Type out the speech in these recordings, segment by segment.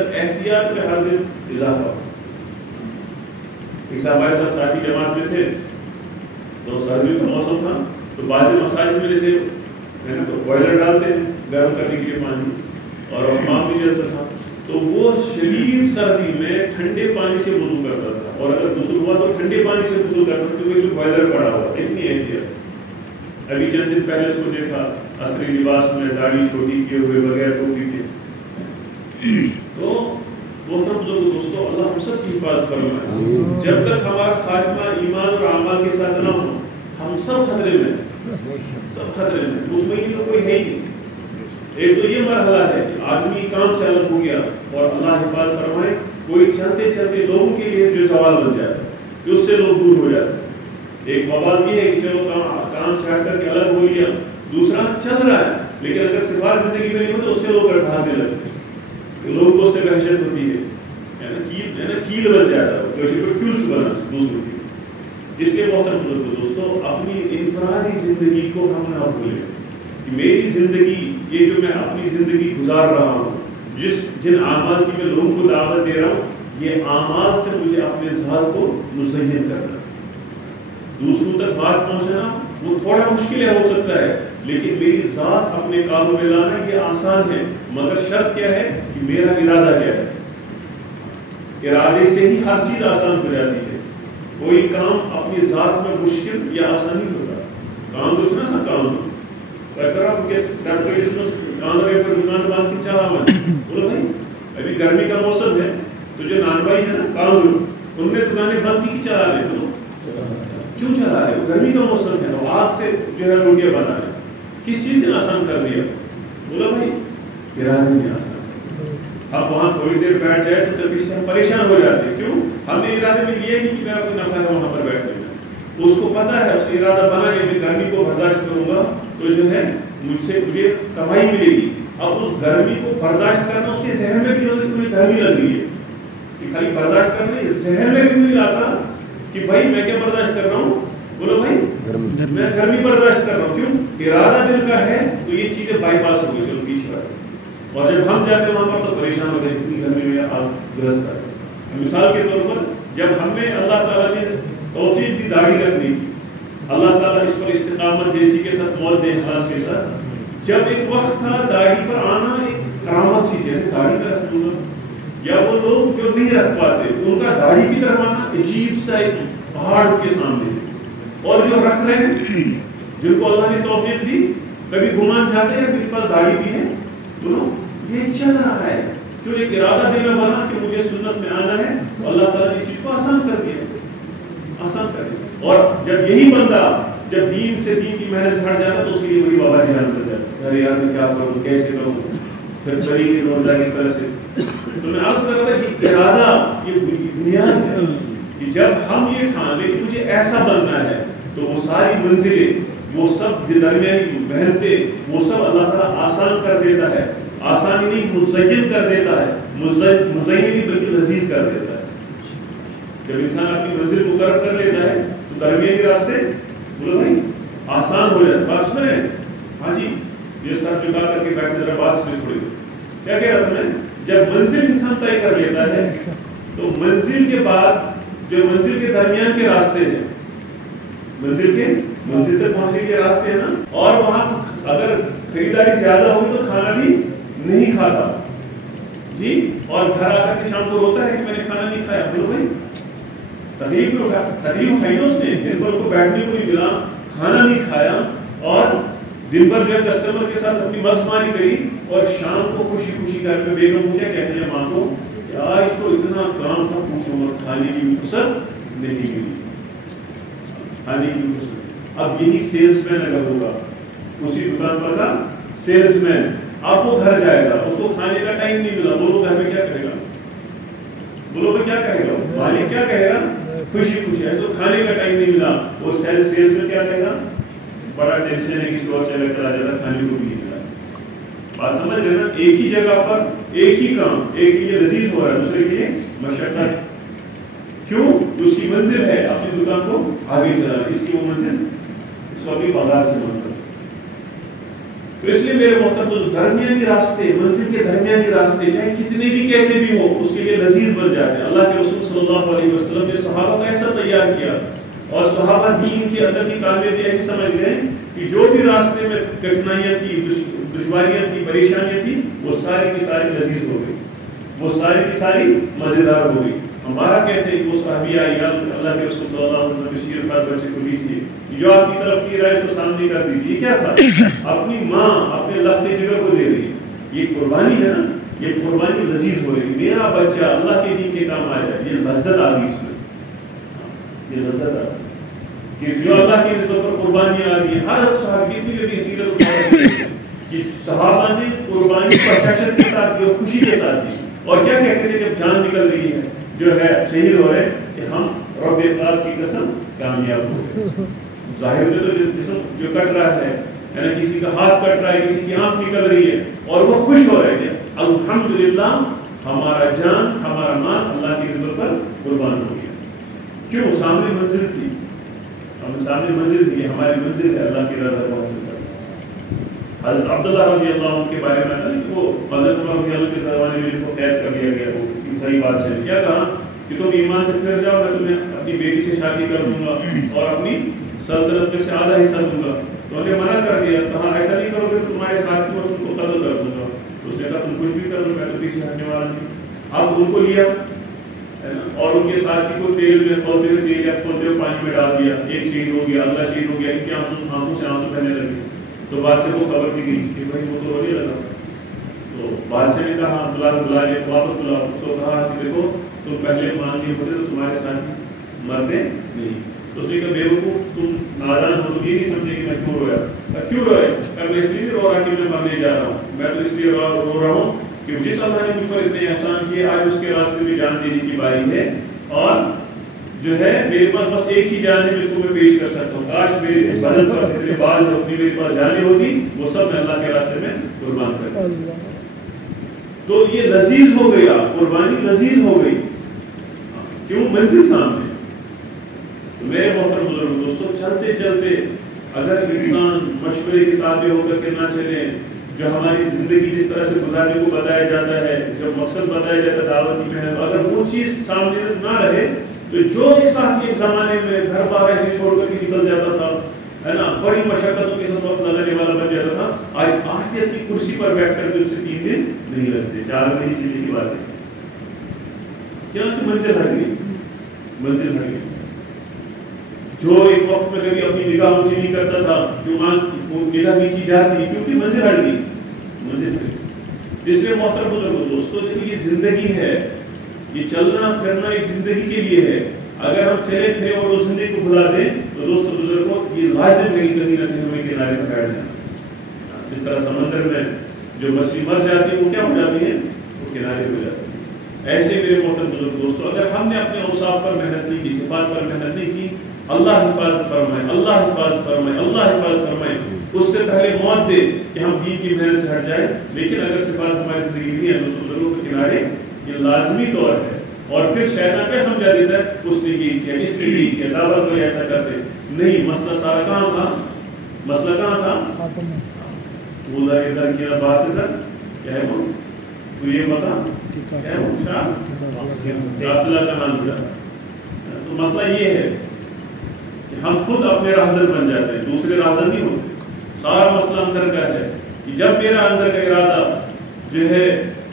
اندر احتیاط میں ہر دن اضافہ ہو. ایک صاحب ہمارے ساتھ ساتھی جماعت میں تھے تو سردیوں کا موسم تھا تو بعض مساجد میں جیسے ہے نا تو بوائلر ڈالتے ہیں گرم کرنے کے لیے پانی اور حمام بھی جلتا تھا تو وہ شدید سردی میں ٹھنڈے پانی سے وضو کرتا تھا اور اگر غسل ہوا تو ٹھنڈے پانی سے غسل کرتا تھا کیونکہ اس میں بوائلر پڑا ہوا. اتنی احتیاط. ابھی چند دن پہلے اس کو دیکھا عصری لباس میں داڑھی چھوٹی کیے ہوئے بغیر ٹوپی کے. تو محترم دوستو اللہ ہم سب کی حفاظت فرمائے. جب تک ہمارا خاتمہ ایمان اور اعمال کے ساتھ نہ ہو ہم سب خطرے میں سب خطرے میں. مطمئن تو کوئی ہے ہی نہیں. ایک تو یہ مرحلہ ہے کہ آدمی کام سے الگ ہو گیا اور اللہ حفاظت فرمائے کوئی چلتے چلتے لوگوں کے لیے جو سوال بن جاتا ہے کہ اس سے لوگ دور ہو جاتے ہیں. ایک بوال یہ ہے کہ چلو کام چھاٹ کر کے الگ ہو لیا. دوسرا چل رہا ہے لیکن اگر صفات زندگی میں نہیں ہو تو اس سے لوگ بھاگنے لگتے ہیں. لوگوں کو اس سے وحشت ہوتی ہے نا کیل بن جاتا ہے کیلچ بنا دوسروں کی. اس کے محترم دوستو اپنی انفرادی زندگی کو ہم نہ بھولیں کہ میری زندگی یہ جو میں اپنی زندگی گزار رہا ہوں جن اعمال کی میں لوگوں کو دعوت دے رہا ہوں یہ اعمال سے مجھے اپنے ذات کو مزین کرنا. دوسروں تک بات پہنچنا وہ تھوڑا مشکل ہو سکتا ہے لیکن میری ذات اپنے قابو میں لانا یہ آسان ہے مگر شرط کیا ہے کہ میرا ارادہ کیا ہے. ارادے سے ہی ہر چیز آسان ہو جاتی ہے. کوئی کام اپنی ذات میں مشکل یا آسان نہیں ہوتا. کام تو سنا سا کام دکان باندھ کے چلا ہوا بولو بھائی ابھی گرمی کا موسم ہے تو جو نان بھائی ہے نا کام ان نے دکانیں بند کی چلا رہے بولو کیوں چلا رہے ہو؟ گرمی کا موسم ہے اور آگ سے جو ہے روٹیاں بنا رہے. کس چیز نے آسان کر دیا؟ بولا بھائی ارادے نے آسان. اب وہاں تھوڑی دیر بیٹھ جائے تو جب اس سے ہم پریشان ہو جاتے ہیں. کیوں؟ ہم نے ارادے میں یہ نہیں کہ میرا کوئی نفع ہے وہاں پر بیٹھنے میں. اس کو پتا ہے اس کا ارادہ بنا کہ میں گرمی کو برداشت کروں گا تو جو ہے مجھے کمائی ملے گی. اب اس گرمی کو برداشت کرنا اس کے ذہن میں بھی ہوتا ہے کہ مجھے گرمی لگ رہی ہے کہ خالی برداشت کرنا ذہن میں بھی نہیں لاتا کہ بھائی میں کیا برداشت کر رہا ہوں. بولو بھائی میں گرمی برداشت کر رہا ہوں. کیوں؟ ارادہ دل کا ہے تو یہ چیزیں بائی پاس ہو گئی چلو پیچھے آ. اور جب ہم جاتے ہیں وہاں پر تو پریشان ہو گئے اتنی گرمی میں آپ درست کر. مثال کے طور پر جب ہمیں اللہ تعالیٰ نے توفیق دی داڑھی رکھنے کی اللہ تعالیٰ اس پر استقامت دیسی کے ساتھ موت دے اخلاص کے ساتھ. جب ایک وقت تھا داڑھی پر آنا ایک کرامت سی تھی داڑھی میں رکھ دوں گا یا وہ لوگ جو نہیں رکھ پاتے ان کا داڑھی کی طرف آنا عجیب سا ایک پہاڑ کے سامنے. اور جو رکھ رہے ہیں جن کو اللہ نے توفیق دی کبھی گمان جاتے ہیں میرے پاس داڑھی بھی ہے تو یہ چل رہا ہے. کیوں؟ ایک ارادہ دل میں بنا کہ مجھے سنت میں آنا ہے تو اللہ تعالیٰ نے اس چیز کو آسان کر دیا آسان کر دیا. اور جب یہی بندہ جب دین سے دین کی محنت سے ہٹ جاتا تو اس کے لیے بڑی بابا دھیان کر جاتا ہے. ارے یار میں کیا کروں کیسے کروں پھر طریقے روزہ کس طرح سے. تو میں عرض کر رہا تھا کہ ارادہ یہ بنیاد ہے کہ جب ہم یہ ٹھان لیں کہ مجھے ایسا بننا ہے تو وہ ساری منزلیں وہ سب درمیانی محنتیں وہ سب اللہ تعالیٰ آسان کر دیتا ہے. آسانی نہیں مزین کر دیتا ہے. مزین نہیں بلکہ لذیذ کر دیتا ہے. جب انسان اپنی منزل مقرر کر لیتا ہے تو درمیانی راستے بولو بھائی آسان ہو جاتا. بات سن رہے ہیں؟ ہاں جی یہ سر جھکا کر کے بیٹھ ذرا بات سنیں تھوڑی. کیا کہہ رہا تھا میں؟ جب منزل انسان طے کر لیتا ہے تو منزل کے بعد جو منزل کے درمیان کے راستے ہیں منزل تک پہنچنے کے راستے ہیں نا. اور وہاں اگر خریداری زیادہ ہوگی تو کھانا بھی نہیں کھاتا جی. اور گھر آ کر کے شام کو روتا ہے کہ میں نے کھانا نہیں کھایا. بولو بھائی تکلیف اٹھائی نا اس نے. دن بھر کو بیٹھنے کو نہیں ملا کھانا نہیں کھایا اور دن بھر جو ہے کسٹمر کے ساتھ اپنی مغزمانی کری اور شام کو خوشی خوشی گھر پہ بیگم پوچھا کہتے ہیں ماں کو کہ آج تو اتنا کام تھا پوچھو مت کھانے کی بھی فرصت نہیں ملی کھانے کی بھی فرصت. اب یہی سیلس مین اگر ہوگا اسی دکان پر کا سیلس مین آپ کو گھر جائے گا اس کو کھانے کا ٹائم نہیں ملا. بولو گھر میں کیا کرے گا؟ بولو بھائی کیا کہے گا؟ مالک کیا کہے گا؟ خوشی خوشی ہے تو کھانے کا ٹائم نہیں ملا. وہ سیلس مین کیا کہے گا؟ بڑا ٹینشن ہے کہ اسٹور چلا چلا کھانے کو بھی نہیں ملا. بات سمجھ رہے نا؟ ایک ہی جگہ پر ایک ہی کام ایک کے لیے لذیذ ہو رہا ہے دوسرے کے لیے مشقت. کیوں؟ اس کی منزل ہے اپنی دکان کو آگے چلانا. اس کی وہ منزل اس کو اپنی بازار سے بند کر. تو اس لیے میرے محترم درمیانی راستے، منزل کے درمیانی راستے چاہے کتنے بھی کیسے بھی ہو، اس کے لیے لذیذ بن جاتے ہیں. اللہ کے رسول صلی اللہ علیہ وسلم نے صحابہ کا ایسا تیار کیا، اور صحابہ دین کے اندر کی کامیابی ایسی سمجھ گئے کہ جو بھی راستے میں کٹھنائیاں تھی، دشواریاں تھی، پریشانیاں تھی، وہ ساری کی ساری لذیذ ہو گئی، وہ ساری کی ساری مزیدار ہو گئی. ہمارا کہتے ہیں کہ وہ صحابیہ یا اللہ کے رسول صلی اللہ علیہ وسلم کی سیرت پر بچے کو دیجیے، جو آپ کی طرف تیر آئے اس کو سامنے کر دیجیے. یہ کیا تھا؟ اپنی ماں اپنے لخت جگر کو دے رہی، یہ قربانی ہے نا، یہ قربانی لذیذ ہو رہی، میرا بچہ اللہ کے دین کے کام آ جائے. یہ لذت آ گئی اس میں، یہ لذت آ گئی کہ جو اللہ کی نسبت پر قربانیاں آ رہی ہیں. ہر صحابی کی بھی سیرت کہ صحابہ نے قربانی پرفیکشن کے ساتھ کی اور خوشی کے ساتھ کی. اور کیا کہتے تھے جب جان نکل رہی ہے، جو ہے شہید ہو رہے ہیں، کہ ہم رب پاک کی قسم کامیاب ہو گئے. ظاہر میں تو جسم جو کٹ رہا ہے، یعنی کسی کا ہاتھ کٹ رہا ہے، کسی کی آنکھ نکل رہی ہے، اور وہ خوش ہو رہے ہیں الحمدللہ ہمارا جان ہمارا مال اللہ کی نسبت پر قربان ہو گیا. کیوں؟ سامنے منزل تھی، سامنے منزل تھی، ہماری منزل ہے اللہ کی رضا کو حاصل کرنا. حضرت عبداللہ رضی اللہ عنہ کے بارے میں آتا ہے کہ وہ حضرت عمر رضی اللہ کے زمانے میں ان کو قید کر دیا گیا. وہ صحیح بات سے کیا کہا کہ تم ایمان سے پھر جاؤ، میں تمہیں اپنی بیٹی سے شادی کر دوں گا اور اپنی سلطنت میں سے آدھا حصہ دوں گا. تو انہوں نے منع کر دیا، کہا ایسا نہیں کرو گے تو تمہارے ساتھی اور تم کو قتل کر دوں گا. اس نے کہا تم کچھ بھی کر دو، میں تو پیچھے ہٹنے والا نہیں. اب ان کو لیا اور ان کے ساتھی کو تیل میں کھولتے ہوئے تیل یا کھولتے ہوئے پانی میں ڈال دیا. ایک شہید ہو گیا، اللہ شہید ہو گیا، ان کی آنکھوں سے آنسو بہنے لگے. تو بادشاہ کو خبر دی گئی کہ بھائی وہ تو رونے لگا. تو بادشاہ نے کہا بلا لے، واپس بلاؤ. اس کو کہا کہ دیکھو تم پہلے مان لیے ہوتے تو تمہارے ساتھی مرتے نہیں. تو اس نے کہا بے وقوف تم نادان ہو، تم یہ نہیں سمجھے کہ میں کیوں رویا. کیوں روئے؟ میں اس لیے نہیں رو رہا کہ میں مرنے جا رہا ہوں، میں تو اس لیے رو رہا ہوں کہ جس اللہ نے مجھ پر اتنے احسان کیے، آج اس کے راستے میں جان دینے کی باری ہے. اور جو ہے میرے پاس بس ایک ہی جان ہے جس کو میں پیش کر سکتا ہوں. کاش میرے بدن پر جتنے بال ہوتی میرے پاس جانیں ہوتی، وہ سب میں اللہ کے راستے میں قربان کر دوں. تو یہ لذیذ ہو گیا، قربانی لذیذ ہو گئی. کیوں؟ منزل سامنے. تو میرے محترم بزرگ دوستوں، چلتے چلتے اگر انسان مشورے کے تابع ہو کر کے نہ چلے، جو ہماری زندگی جس طرح سے گزارنے کو بتایا جاتا ہے، جو مقصد بتایا جاتا ہے دعوت کی محنت، اگر وہ چیز سامنے نہ رہے تو جو ایک ساتھی ایک زمانے میں گھر بار ایسے چھوڑ کر کے نکل جاتا تھا، ہے نا، بڑی مشقتوں کے ساتھ وقت لگانے والا بن جاتا تھا، آج عافیت کی کرسی پر بیٹھ کر کے اس سے 3 دن نہیں لگتے، 4 مہینے چلنے کی بات ہے. کیا کہ منزل ہٹ گئی، منزل ہٹ گئی. جو ایک وقت میں کبھی اپنی نگاہ اونچی نہیں کرتا تھا، کیوں نگاہ نیچی جاتی، کیونکہ منزل ہٹ گئی، منزل ہٹ گئی. اس لیے محترم بزرگوں دوستوں، دیکھو یہ زندگی ہے، یہ چلنا پھرنا ایک زندگی کے لیے ہے. اگر ہم چلے پھرے اور اس زندگی کو بھلا دیں تو دوستوں بزرگوں یہ لازم ہے کہ کہیں نہ کہیں ہمیں کنارے پر بیٹھ جائیں. جس طرح سمندر میں جو مچھلی مر جاتی ہے وہ کیا ہو جاتی ہے؟ وہ کنارے ہو جاتی ہے. ایسے میرے محترم بزرگ دوستوں، اگر ہم نے اپنے اوصاف پر محنت نہیں کی، صفات پر محنت نہیں کی، اللہ حفاظت فرمائے، اللہ حفاظت فرمائے، اللہ حفاظت فرمائے. اس سے پہلے موت دے کہ ہم دین کی محنت سے ہٹ جائیں. لیکن اگر صفات ہماری زندگی نہیں ہے دوستوں بزرگوں کے کنارے یہ لازمی طور ہے. اور پھر شیطان کیا سمجھا دیتا ہے؟ اس نے یہ کیا، اس نے یہ کیا، دعوت میں ایسا کرتے نہیں. مسئلہ سارا کہاں تھا؟ مسئلہ کہاں تھا؟ وہ ادھر کیا بات ادھر کیا ہے وہ تو یہ بتا کیا ہے وہ قافلہ کا حال ہوا. تو مسئلہ یہ ہے کہ ہم خود اپنے راہزن بن جاتے ہیں، دوسرے راہزن نہیں ہوتے. سارا مسئلہ اندر کا ہے کہ جب میرا اندر کا ارادہ جو ہے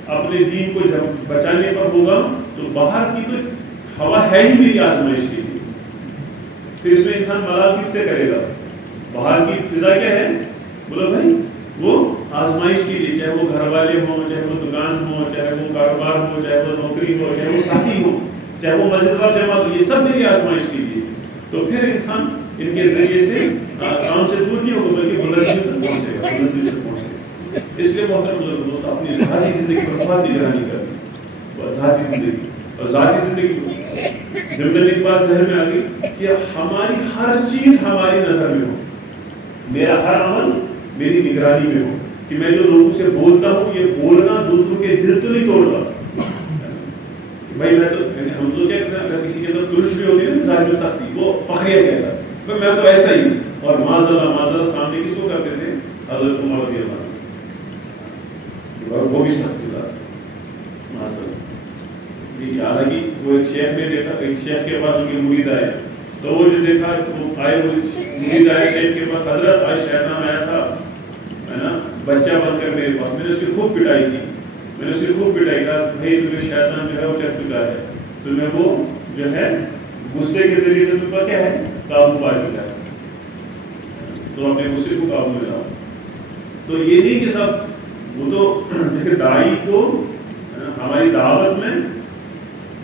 اپنے دین کو جب بچانے پر ہوگا تو باہر کی تو ہوا ہے ہی میری آزمائش کے لیے. پھر اس میں انسان ملال کس سے کرے گا؟ باہر کی فضا کیا ہے؟ بولو بھائی وہ آزمائش کے لیے، چاہے وہ گھر والے ہوں، چاہے وہ دکان ہو، چاہے وہ کاروبار ہو، چاہے وہ نوکری ہو، چاہے وہ ساتھی ہو، چاہے وہ مسجد و جماعت ہو، یہ سب میری آزمائش کے لیے. تو پھر انسان ان کے ذریعے سے کام سے دور نہیں ہوگا بلکہ بلندی تک پہنچے گا، بلندی تک پہنچے گا. اس لیے محترم دوست اپنی ذاتی زندگی پر بہت نگرانی کریں. ذاتی زندگی اور ذاتی زندگی ضمن ایک بات ذہن میں آ گئی کہ ہماری ہر چیز ہماری نظر میں ہو، میرا ہر عمل میری نگرانی میں ہو. کہ میں جو لوگوں سے بولتا ہوں یہ بولنا دوسروں کے دل تو نہیں توڑتا. بھائی میں تو ہم تو کیا کرتے ہیں، اگر کسی کے اندر ترش بھی ہوتی ہے نا مزاج میں سختی، وہ فخریہ کہتا ہے میں تو ایسا ہی. اور معاذ اللہ سامنے کس کو کرتے تھے؟ حضرت عمر رضی اللہ عنہ، اور وہ بھی سخت مزاج ماشاء اللہ. حالانکہ وہ ایک شیخ نے دیکھا، ایک شیخ کے پاس ان کے مرید آئے، تو وہ جو دیکھا وہ آئے، وہ مرید آئے شیخ کے پاس، حضرت آج شیطان آیا تھا ہے نا بچہ بن کر میرے پاس، میں نے اس کی خوب پٹائی کی، میں نے اس کی خوب پٹائی کہا بھائی تمہیں شیطان جو ہے وہ چڑھ چکا ہے، تمہیں وہ جو ہے غصے کے ذریعے سے تم پر کیا ہے قابو پا چکا ہے، تو اپنے غصے کو قابو میں لاؤ. تو یہ نہیں کہ سب وہ تو دیکھیں داعی کو ہماری دعوت میں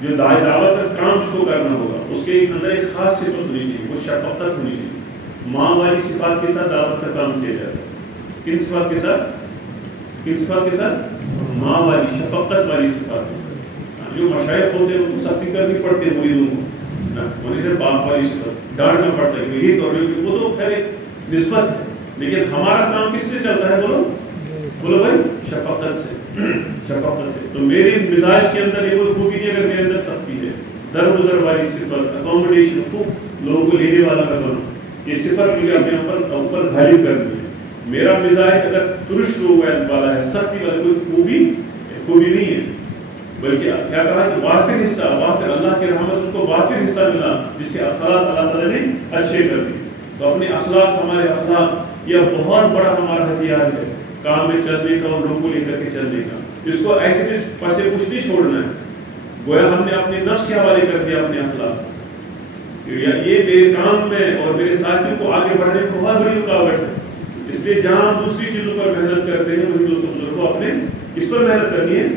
جو دعوت کا کام اس کو کرنا ہوگا، اس کے اندر ایک خاص صفت ہونی چاہیے، وہ شفقت ہونی چاہیے. ماں والی صفات کے ساتھ دعوت کا کام کیا جاتا ہے. کن صفات کے ساتھ؟ کن صفات کے ساتھ؟ ماں والی شفقت والی صفات کے ساتھ. جو مشائخ ہوتے ہیں ان کو سختی کرنی پڑتی ہے مریدوں کو، باپ والی صفت ڈانٹنا پڑتا ہے کہ یہ کرو، وہ تو خیر ایک نسبت ہے، لیکن ہمارا کام کس سے چلتا ہے؟ بولو بھائی شفقت سے. شفقت سے. تو میرے مزاج کے اندر یہ کوئی خوبی نہیں اگر میرے اندر سختی ہے، درگزر والی صفت، اکوموڈیشن، خوب لوگوں کو لینے والا میں بنوں، یہ صفت مجھے اپنے اوپر غالب کرنی ہے. میرا مزاج اگر ترش والا ہے، سختی والا، کوئی خوبی نہیں ہے، بلکہ کیا کہا کہ وافر حصہ، وافر اللہ کی رحمت اس کو وافر حصہ ملا جس کے اخلاق اللہ تعالیٰ نے اچھے کر دیے. تو اپنے اخلاق، ہمارے اخلاق یہ بہت بڑا ہمارا ہتھیار ہے کام میں چلنے کا اور لوگوں کو لے کر کے چلنے کا. اس کو ایسے بھی پاسے کچھ نہیں چھوڑنا ہے، گویا ہم نے اپنے نفس کے حوالے کر دیا اپنے اخلاق. یہ میرے کام میں اور میرے ساتھیوں کو آگے بڑھنے میں بہت بڑی رکاوٹ ہے. اس لیے جہاں ہم دوسری چیزوں پر محنت کرتے ہیں وہی دوستوں بزرگوں اپنے اس پر محنت کرنی ہے.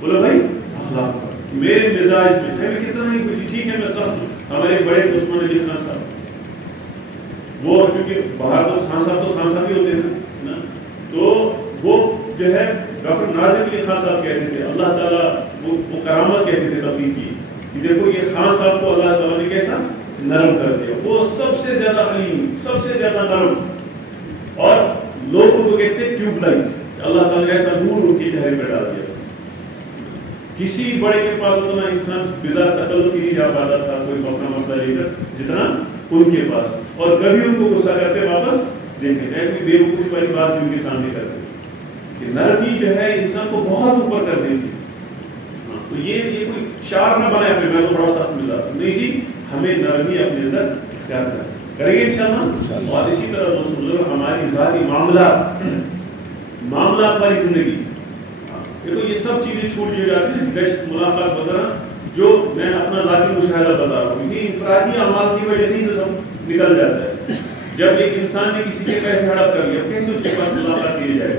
بولو بھائی اخلاق پر. میرے مزاج میں کتنا ہی کچھ ٹھیک ہے میں سخت ہوں. ہمارے بڑے عثمان علی خان صاحب، وہ چونکہ باہر تو خان صاحب ہی ہوتے ہیں نا، تو وہ جو ہے ڈاکٹر نادر علی خان صاحب کہتے تھے، اللہ تعالیٰ وہ کرامت کہتے تھے تبلیغ کی کہ دیکھو یہ خان صاحب کو اللہ تعالیٰ نے کیسا نرم کر دیا. وہ سب سے زیادہ علیم، سب سے زیادہ نرم، اور لوگ ان کو کہتے ہیں ٹیوب لائٹ. اللہ تعالیٰ نے ایسا نور ان کے چہرے پہ ڈال دیا. کسی بڑے کے پاس اتنا انسان بلا تکلف ہی نہیں جا پاتا تھا کوئی اپنا مسئلہ لے کر جتنا ان کے پاس. اور کبھی ان کو غصہ کرتے واپس دیکھیں گے کہ بے وقوفی والی بات بھی ان کے سامنے کرتے کہ نرمی جو ہے انسان کو بہت اوپر کر دیتی. تو یہ کوئی شعار نہ بنائے اپنے میں تو بڑا سخت مزاج نہیں جی، ہمیں نرمی اپنے اندر اختیار کریں گے انشاءاللہ. اور اسی طرح دوستوں ہماری ذاتی معاملات والی زندگی، دیکھو یہ سب چیزیں چھوٹ جاتی ہیں. گشت، ملاقات وغیرہ جو میں اپنا ذاتی مشاہدہ بتا رہا ہوں، یہ انفرادی اعمال کی وجہ سے ہی سب نکل جاتا ہے. جب ایک انسان نے کسی کے پیسے ہڑپ کر لیا، کیسے اس کے پاس ملاقات کی جائے؟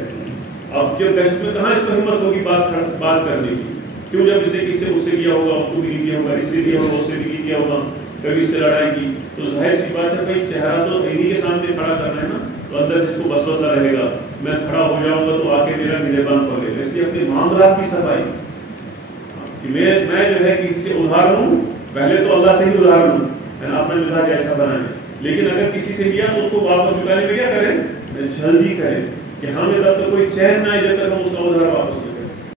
اب جب گشت میں کہاں اس کو ہمت ہوگی بات کرنے کی؟ کیوں؟ جب اس نے کس سے اس سے لیا ہوگا، اس کو بھی نہیں دیا ہوگا، اس سے لیا ہوگا، اس سے بھی نہیں دیا ہوگا، کبھی اس سے لڑائی کی، تو ظاہر سی بات ہے بھائی چہرہ تو انہیں کے سامنے کھڑا کرنا ہے نا، تو اندر اس کو وسوسہ رہے گا میں کھڑا ہو جاؤں گا تو آ کے میرا گریبان پڑے گا. اس لیے اپنے معاملات کی صفائی کہ میں جو ہے کسی سے ادھار لوں، پہلے تو اللہ سے ہی ادھار لوں، میں نے اپنا مزاج ایسا بنائے. لیکن اگر کسی سے لیا تو اس کو واپس چکانے میں کیا کریں؟ جلدی کریں کہ ہمیں تب تک کوئی چین نہ آئے جب تک ہم اس کا ادھار واپس لیں.